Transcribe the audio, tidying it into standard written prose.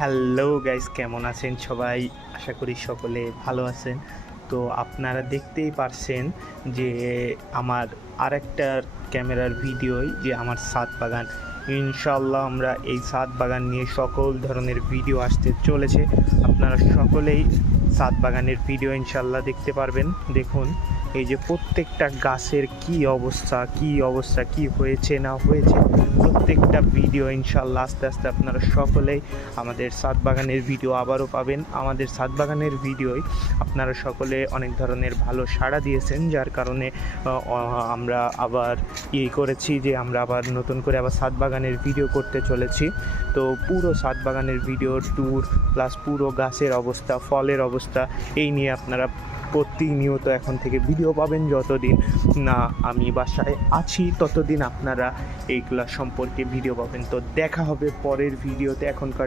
Hello guys, কেমন আছেন সবাই? আশা করি সকলে ভালো আছেন। তো আপনারা দেখতেই পারছেন যে আমার আরেকটা ক্যামেরার ভিডিওই যে আমার ছাদ বাগান। ইনশাআল্লাহ আমরা এই ছাদ বাগান নিয়ে সকল ধরনের ভিডিও আসতে চলেছে। আপনারা সকলেই ছাদ বাগানের ভিডিও ইনশাআল্লাহ দেখতে পারবেন। দেখুন এই যে প্রত্যেকটা গাছের কি অবস্থা, কি হয়েছে না হয়েছে, প্রত্যেকটা ভিডিও ইনশাআল্লাহ আস্তে আস্তে আপনারা সকলেই আমাদের ছাদ বাগানের ভিডিও আবারও পাবেন। আমাদের ছাদ বাগানের ভিডিওয় আপনারা সকলে অনেক ধরনের ভালো সাড়া দিয়েছেন, যার কারণে আমরা আবার করেছি যে আমরা আবার নতুন করে আবার ছাদ বাগানের ভিডিও করতে চলেছি। তো পুরো ছাদ বাগানের ভিডিও ট্যুর প্লাস পুরো গাছের অবস্থা, ফলের অবস্থা এই নিয়ে আপনারা প্রতিনিয়ত এখন থেকে ভিডিও পাবেন। যতদিন না আমি বাসায় আছি ততদিন আপনারা এইগুলা সম্পর্কে ভিডিও পাবেন। তো দেখা হবে পরের ভিডিওতে। এখনকার